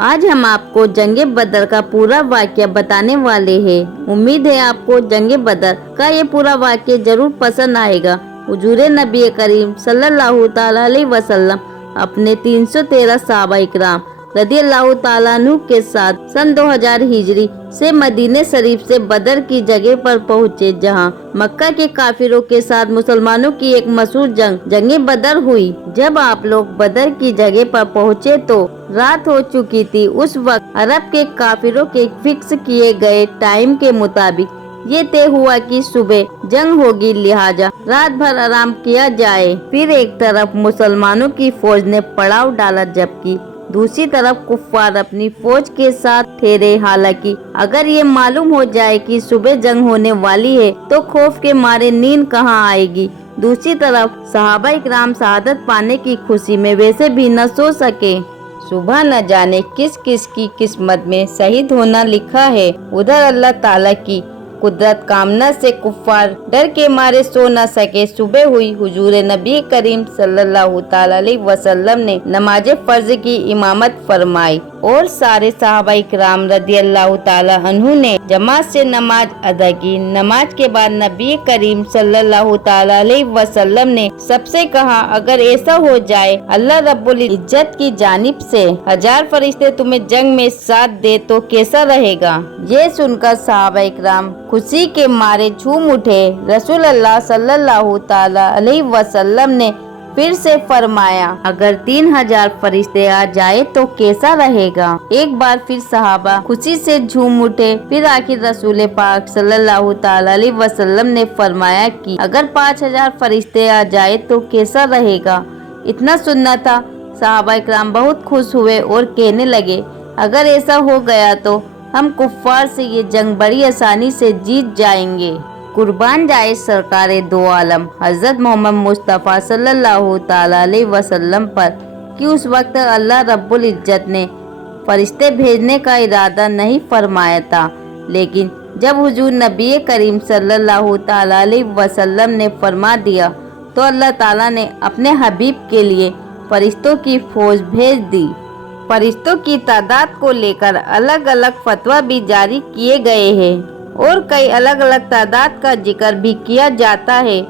آج ہم آپ کو جنگ بدر کا پورا واقعہ بتانے والے ہیں۔ امید ہے آپ کو جنگ بدر کا یہ پورا واقعہ ضرور پسند آئے گا۔ حضور نبی کریم صلی اللہ تعالی علیہ وسلم اپنے 313 صحابہ اکرام رضی اللہ تعالیٰ عنہ کے ساتھ سن 2000 ہجری سے مدینہ شریف سے بدر کی جگہ پر پہنچے، جہاں مکہ کے کافروں کے ساتھ مسلمانوں کی ایک مشہور جنگ بدر ہوئی۔ جب آپ لوگ بدر کی جگہ پر پہنچے تو رات ہو چکی تھی۔ اس وقت عرب کے کافروں کے فکس کیے گئے ٹائم کے مطابق یہ طے ہوا کہ صبح جنگ ہوگی، لہٰذا رات بھر آرام کیا جائے۔ پھر ایک طرف مسلمانوں کی فوج نے پڑاؤ ڈالا، جبکہ دوسری طرف کفار اپنی فوج کے ساتھ ٹھہرے۔ حالانکہ اگر یہ معلوم ہو جائے کہ صبح جنگ ہونے والی ہے تو خوف کے مارے نیند کہاں آئے گی۔ دوسری طرف صحابہ اکرام شہادت پانے کی خوشی میں ویسے بھی نہ سو سکے۔ صبح نہ جانے کس کس کی قسمت میں شہید ہونا لکھا ہے۔ ادھر اللہ تعالیٰ کی قدرت کامنا سے کفار ڈر کے مارے سو نہ سکے۔ صبح ہوئی، حضور نبی کریم صلی اللہ تعالی علیہ وسلم نے نماز فرض کی امامت فرمائی اور سارے صحابہ اکرام رضی اللہ تعالی عنہ نے جماعت سے نماز ادا کی۔ نماز کے بعد نبی کریم صلی اللہ تعالی علیہ وسلم نے سب سے کہا، اگر ایسا ہو جائے اللہ رب العزت کی جانب سے 1000 فرشتے تمہیں جنگ میں ساتھ دے تو کیسا رہے گا؟ یہ سن کر صحابہ اکرام خوشی کے مارے جھوم اٹھے۔ رسول اللہ صلی اللہ تعالی علیہ وسلم نے پھر سے فرمایا، اگر 3000 فرشتے آ جائے تو کیسا رہے گا؟ ایک بار پھر صحابہ خوشی سے جھوم اٹھے۔ پھر آخر رسول پاک صلی اللہ تعالی علیہ وسلم نے فرمایا کہ اگر 5000 فرشتے آ جائے تو کیسا رہے گا؟ اتنا سننا تھا، صحابہ اکرام بہت خوش ہوئے اور کہنے لگے، اگر ایسا ہو گیا تو ہم کفار سے یہ جنگ بڑی آسانی سے جیت جائیں گے۔ قربان جائے سرکار دو عالم حضرت محمد مصطفیٰ صلی اللہ تعالی علیہ وسلم پر کہ اس وقت اللہ رب العزت نے فرشتے بھیجنے کا ارادہ نہیں فرمایا تھا، لیکن جب حضور نبی کریم صلی اللہ تعالی علیہ وسلم نے فرما دیا تو اللہ تعالیٰ نے اپنے حبیب کے لیے فرشتوں کی فوج بھیج دی۔ فرشتوں کی تعداد کو لے کر الگ الگ فتویٰ بھی جاری کیے گئے ہیں اور کئی الگ الگ تعداد کا ذکر بھی کیا جاتا ہے۔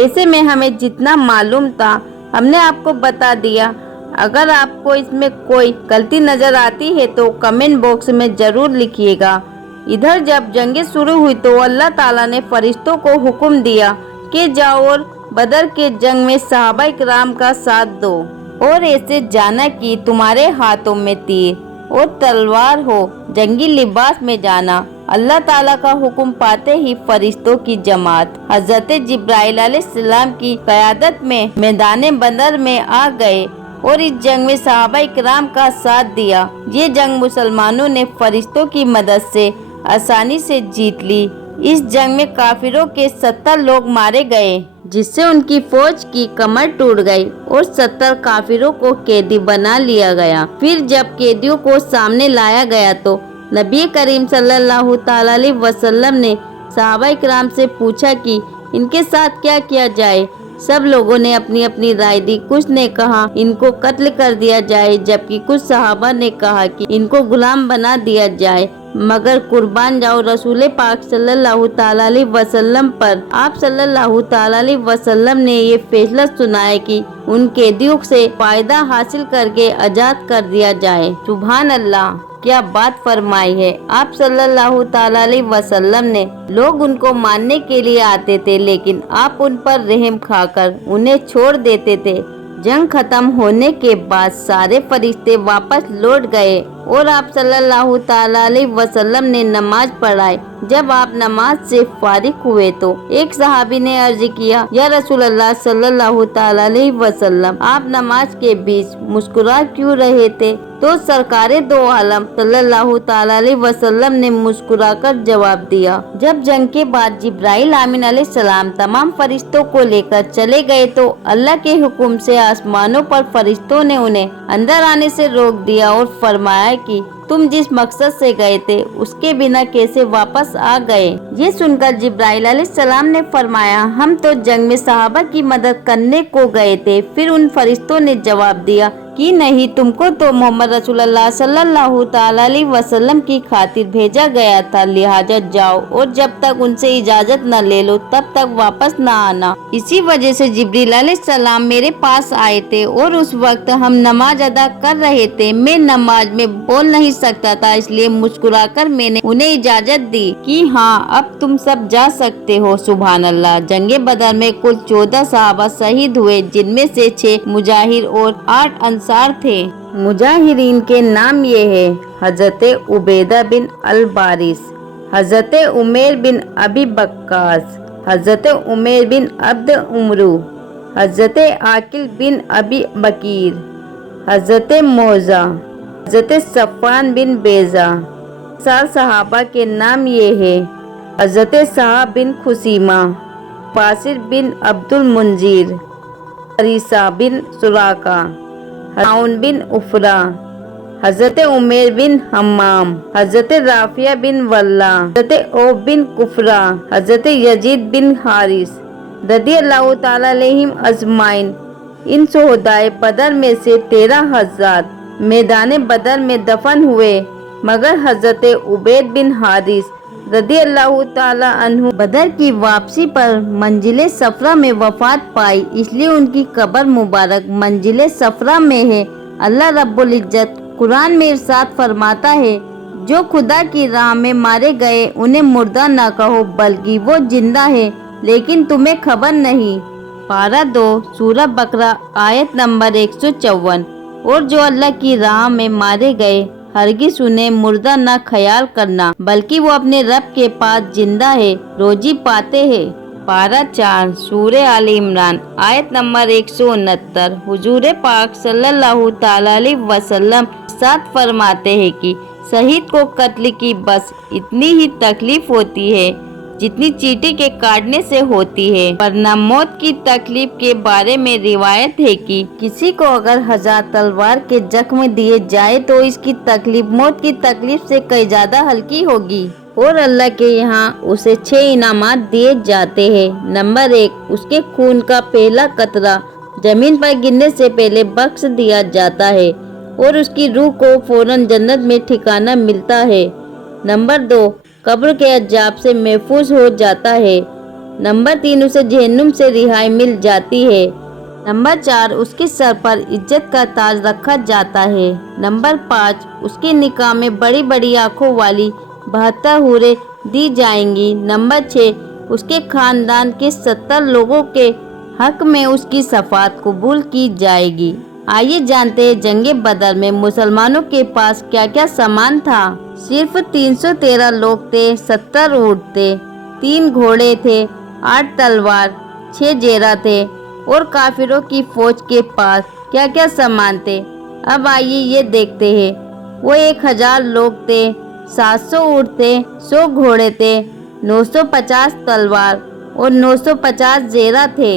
ایسے میں ہمیں جتنا معلوم تھا ہم نے آپ کو بتا دیا۔ اگر آپ کو اس میں کوئی غلطی نظر آتی ہے تو کمنٹ باکس میں ضرور لکھیے گا۔ ادھر جب جنگیں شروع ہوئی تو اللہ تعالیٰ نے فرشتوں کو حکم دیا کہ جاؤ اور بدر کے جنگ میں صحابہ اکرام کا ساتھ دو اور ایسے جانا کہ تمہارے ہاتھوں میں تیر اور تلوار ہو، جنگی لباس میں جانا۔ اللہ تعالیٰ کا حکم پاتے ہی فرشتوں کی جماعت حضرت جبرائیل علیہ السلام کی قیادت میں میدان بدر میں آ گئے اور اس جنگ میں صحابہ اکرام کا ساتھ دیا۔ یہ جنگ مسلمانوں نے فرشتوں کی مدد سے آسانی سے جیت لی۔ اس جنگ میں کافروں کے 70 لوگ مارے گئے، جس سے ان کی فوج کی کمر ٹوٹ گئی اور 70 کافروں کو قیدی بنا لیا گیا۔ پھر جب قیدیوں کو سامنے لایا گیا تو نبی کریم صلی اللہ تعالی علیہ وسلم نے صحابہ اکرام سے پوچھا کہ ان کے ساتھ کیا کیا جائے۔ سب لوگوں نے اپنی اپنی رائے دی۔ کچھ نے کہا ان کو قتل کر دیا جائے، جبکہ کچھ صحابہ نے کہا کہ ان کو غلام بنا دیا جائے۔ مگر قربان جاؤ رسول پاک صلی اللہ تعالی علیہ وسلم پر، آپ صلی اللہ تعالی علیہ وسلم نے یہ فیصلہ سنایا کہ ان قیدیوں سے فائدہ حاصل کر کے آزاد کر دیا جائے۔ سبحان اللہ، کیا بات فرمائی ہے آپ صلی اللہ تعالی علیہ وسلم نے۔ لوگ ان کو ماننے کے لیے آتے تھے، لیکن آپ ان پر رحم کھا کر انہیں چھوڑ دیتے تھے۔ جنگ ختم ہونے کے بعد سارے فرشتے واپس لوٹ گئے اور آپ صلی اللہ تعالی علیہ وسلم نے نماز پڑھائی۔ جب آپ نماز سے فارغ ہوئے تو ایک صحابی نے عرض کیا، یا رسول اللہ صلی اللہ تعالی علیہ وسلم، آپ نماز کے بیچ مسکرا کیوں رہے تھے؟ تو سرکار دو عالم صلی اللہ تعالی علیہ وسلم نے مسکرا کر جواب دیا، جب جنگ کے بعد جبرائیل امین علیہ السلام تمام فرشتوں کو لے کر چلے گئے تو اللہ کے حکم سے آسمانوں پر فرشتوں نے انہیں اندر آنے سے روک دیا اور فرمایا کہ تم جس مقصد سے گئے تھے اس کے بنا کیسے واپس آ گئے؟ یہ سن کر جبرائیل علیہ السلام نے فرمایا، ہم تو جنگ میں صحابہ کی مدد کرنے کو گئے تھے۔ پھر ان فرشتوں نے جواب دیا कि नहीं, तुमको तो मोहम्मद रसूलुल्लाह सल्लल्लाहु ताला अलैहि वसल्लम की खातिर भेजा गया था, लिहाजा जाओ और जब तक उनसे इजाजत न ले लो तब तक वापस न आना। इसी वजह से जिब्रील अलैहिस्सलाम मेरे पास आए थे और उस वक्त हम नमाज अदा कर रहे थे। मैं नमाज में बोल नहीं सकता था, इसलिए मुस्कुराकर मैंने उन्हें इजाजत दी कि हाँ अब तुम सब जा सकते हो। सुभान अल्लाह। जंगे बदर में कुल 14 सहाबा शहीद हुए, जिनमें से 6 मुजाहिर और 8 अंसार थे। मुजाहिरीन के नाम ये है: हजरत उबैदा बिन अल बारिस, हजरत उमैर बिन अबी बक्कास, हजरत उमैर बिन अब्द उमरू, हजरत आकिल बिन अबी बकीर, हजरत मौजा, हजरत सफ़ान बिन बेजा। 4 सहाबा के नाम ये है: हजरत साहब बिन खुसीमा, फासिर बिन अब्दुल मुंजीर, हरीसा बिन सुराका, हाउन बिन उफरा, हजरत उमैर बिन हम्माम, हजरत राफिया बिन वल्ला, हजरत ओब बिन कुफरा, हजरत यजीद बिन हारिस रदियल्लाहु ताला अलैहिम अजमाइन। इन शोहदाए बदर में से 13,000 मैदान बदर में दफन हुए, मगर हजरत उबैद बिन हारिस रदियल्लाहु ताला अन्हु बदर की वापसी पर मंजिले सफरा में वफात पाई, इसलिए उनकी कब्र मुबारक मंजिले सफरा में है। अल्लाह रब्बुल इज्जत कुरान में इरशाद फरमाता है, जो खुदा की राह में मारे गए उन्हें मुर्दा न कहो, बल्कि वो जिंदा है, लेकिन तुम्हें खबर नहीं। पारा 2 सूरह बकरा आयत नंबर 154। और जो अल्लाह की राह में मारे गए हरगिज उन्हें मुर्दा न ख्याल करना, बल्कि वो अपने रब के पास जिंदा है, रोजी पाते हैं। पारा 4 सूरह आले इमरान आयत नंबर 169। हुजूर पाक सल्लल्लाहु ताला अलैहि वसल्लम साथ फरमाते हैं कि शहीद को कत्ल की बस इतनी ही तकलीफ होती है जितनी चींटी के काटने से होती है, वरना मौत की तकलीफ के बारे में रिवायत है कि किसी को अगर 1000 तलवार के जख्म दिए जाए तो इसकी तकलीफ मौत की तकलीफ से कई ज्यादा हल्की होगी। और अल्लाह के यहाँ उसे 6 इनामात दिए जाते हैं। नंबर 1, उसके खून का पहला कतरा जमीन पर गिरने से पहले बख्श दिया जाता है और उसकी रूह को फौरन जन्नत में ठिकाना मिलता है। नंबर 2, कब्र के अजाब से महफूज हो जाता है। नंबर 3, उसे जहन्नुम से रिहाई मिल जाती है। नंबर 4, उसके सर पर इज्जत का ताज रखा जाता है। नंबर 5, उसके निकाह में बड़ी बड़ी आंखों वाली 72 हूरें दी जाएंगी। नंबर 6, उसके खानदान के 70 लोगों के हक में उसकी शफाअत कबूल की जाएगी। आइए जानते हैं जंगे बदर में मुसलमानों के पास क्या क्या सामान था। सिर्फ 313 लोग थे, 70 ऊंट थे, 3 घोड़े थे, 8 तलवार, 6 जेरा थे। और काफिरों की फौज के पास क्या क्या सामान थे, अब आइए ये देखते हैं। वो 1000 लोग थे, 700 ऊंट थे, 100 घोड़े थे, 950 तलवार और 950 जेरा थे।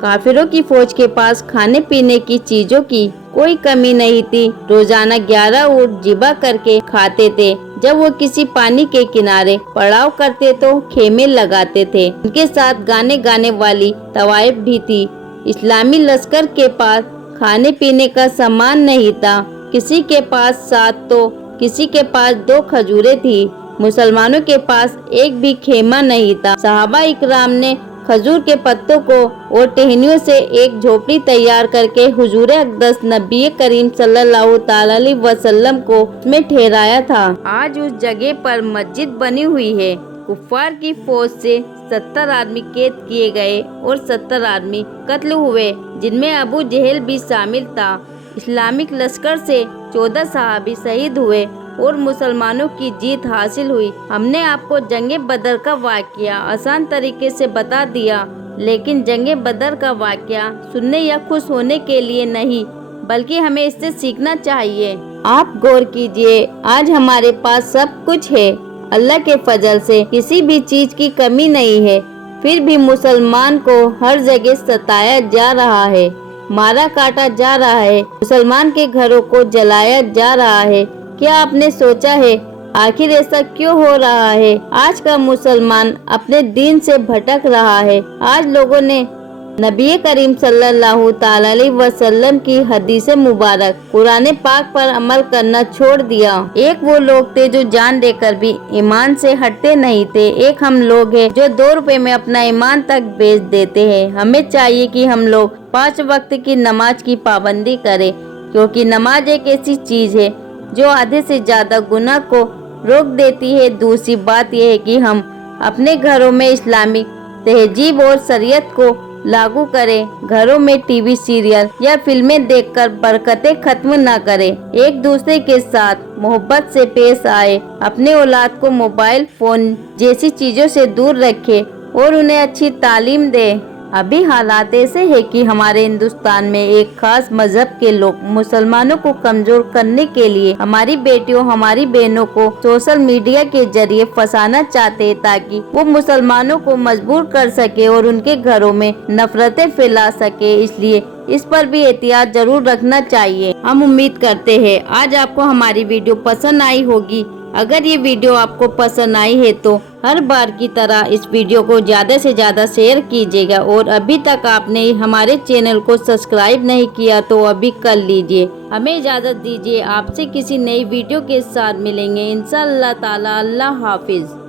काफिरों की फौज के पास खाने पीने की चीजों की कोई कमी नहीं थी। रोजाना 11 ऊंट जिबा करके खाते थे। जब वो किसी पानी के किनारे पड़ाव करते तो खेमे लगाते थे। उनके साथ गाने वाली तवाइफ भी थी। इस्लामी लश्कर के पास खाने पीने का सामान नहीं था। किसी के पास 7 तो किसी के पास 2 खजूरें थी। मुसलमानों के पास एक भी खेमा नहीं था। सहाबा इकराम ने खजूर के पत्तों को और टहनियों से एक झोपड़ी तैयार करके हुजूर अक़दस नबी करीम सल्लल्लाहु ताला अलैहि वसल्लम को उसमें ठहराया था। आज उस जगह पर मस्जिद बनी हुई है। कुफ्फार की फौज से 70 आदमी कैद किए गए और 70 आदमी कत्ल हुए, जिनमें अबू जहल भी शामिल था। इस्लामिक लश्कर से 14 सहाबी शहीद हुए और मुसलमानों की जीत हासिल हुई। हमने आपको जंगे बदर का वाकया आसान तरीके से बता दिया, लेकिन जंगे बदर का वाकया सुनने या खुश होने के लिए नहीं, बल्कि हमें इससे सीखना चाहिए। आप गौर कीजिए, आज हमारे पास सब कुछ है। अल्लाह के फजल से किसी भी चीज की कमी नहीं है, फिर भी मुसलमान को हर जगह सताया जा रहा है, मारा काटा जा रहा है, मुसलमान के घरों को जलाया जा रहा है। क्या आपने सोचा है आखिर ऐसा क्यों हो रहा है? आज का मुसलमान अपने दीन से भटक रहा है। आज लोगों ने नबी करीम सल्लल्लाहु ताला अलैहि वसल्लम की हदीस मुबारक, कुरान पाक पर अमल करना छोड़ दिया। एक वो लोग थे जो जान देकर भी ईमान से हटते नहीं थे। एक हम लोग हैं जो 2 रुपए में अपना ईमान तक बेच देते हैं। हमें चाहिए कि हम लोग 5 वक्त की नमाज की पाबंदी करें, क्योंकि नमाज एक ऐसी चीज है जो आधे से ज्यादा गुनाह को रोक देती है। दूसरी बात यह है कि हम अपने घरों में इस्लामिक तहजीब और शरीयत को लागू करें। घरों में टीवी सीरियल या फिल्में देखकर बरकतें खत्म न करें। एक दूसरे के साथ मोहब्बत से पेश आए। अपने औलाद को मोबाइल फोन जैसी चीजों से दूर रखें और उन्हें अच्छी तालीम दें। अभी हालात ऐसे है कि हमारे हिंदुस्तान में एक खास मजहब के लोग मुसलमानों को कमजोर करने के लिए हमारी बेटियों, हमारी बहनों को सोशल मीडिया के जरिए फंसाना चाहते हैं, ताकि वो मुसलमानों को मजबूर कर सके और उनके घरों में नफरतें फैला सके। इसलिए इस पर भी एहतियात जरूर रखना चाहिए। हम उम्मीद करते हैं आज आपको हमारी वीडियो पसंद आई होगी। अगर ये वीडियो आपको पसंद आई है तो हर बार की तरह इस वीडियो को ज़्यादा से ज़्यादा शेयर कीजिएगा, और अभी तक आपने हमारे चैनल को सब्सक्राइब नहीं किया तो अभी कर लीजिए। हमें इजाज़त दीजिए, आपसे किसी नई वीडियो के साथ मिलेंगे इंशाअल्लाह ताला। अल्लाह हाफिज़।